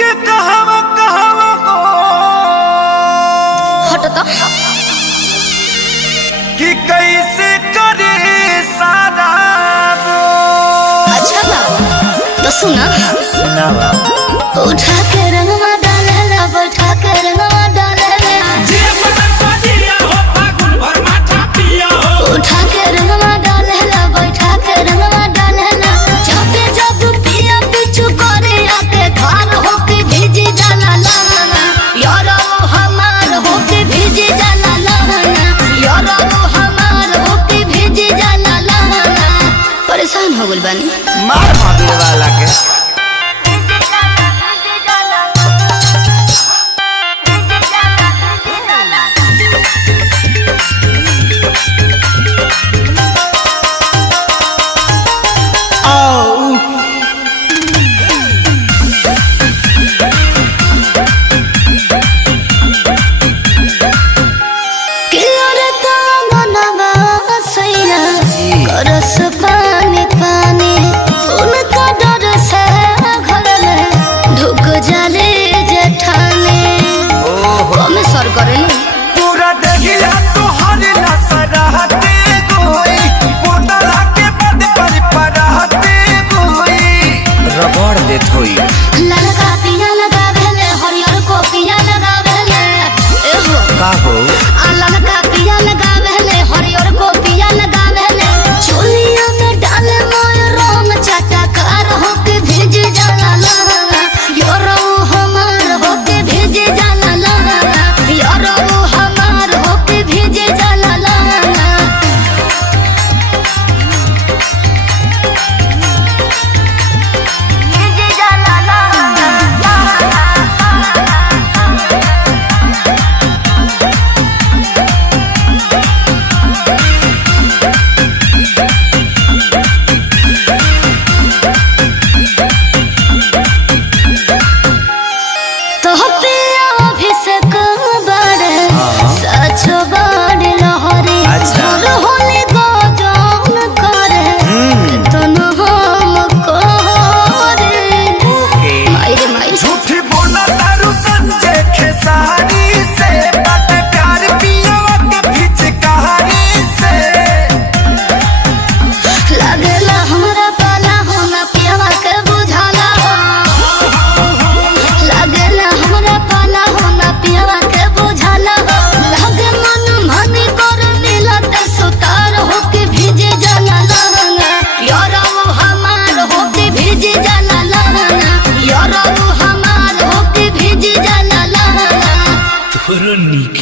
के कहवा कहवा हो हट तो कि कैसे करे सारा अच्छा बाबू तो सुना सुनावा उठा के रंगवा डालेला बैठा के रंगवा डालेला उठा के रंगवा डालेला बैठा के रंगवा डालेला जाते जब पिया पिछु करे आके घर होके भीजी जाला लाना यारो हमार होके भीजी जाला लाना यारो हमार होके भीजी जाला लाना परेशान हो गइल बानी मार मादे वाला के रस पानी पानी उनका डर से घर में ढुक जाले जेठाने कम सर करे ना पूरा देखिया तोहर नसराते गोई पोतला के बद पर परहते गोई रगड़ देत होई ललका पिया लगा भेले हरियर को पिया लगा भेले एहो का हो ललका पिया लगा भेले हरियर को पिया लगा भेले चोलिया में डाले मोय रंग चटकार होके भीज जाला लाना यारो हमार होके भीज जाला लाना यारो हमार होके भीज जाला लाना भीज जाला लाना तो पिया अभिषेक बड़े सचो बड़े लहरी अच्छा। और होली गजन करे तनो हम करे माई रे माई झूठी बोला तारू संजय खेसारी से बात प्यार पिया के पिचकारी से लगेला हमरा पाला होना पियावा के बुझाला लगेला हमरा पाला होना पियावा के बुझाला लगे मन मनी कर नीला ते सुतार होके भीजे जाला लाना यारो हमार होके भीजे जाला लाना यारो हमार होके भीजे जाला लाना तोरो नीक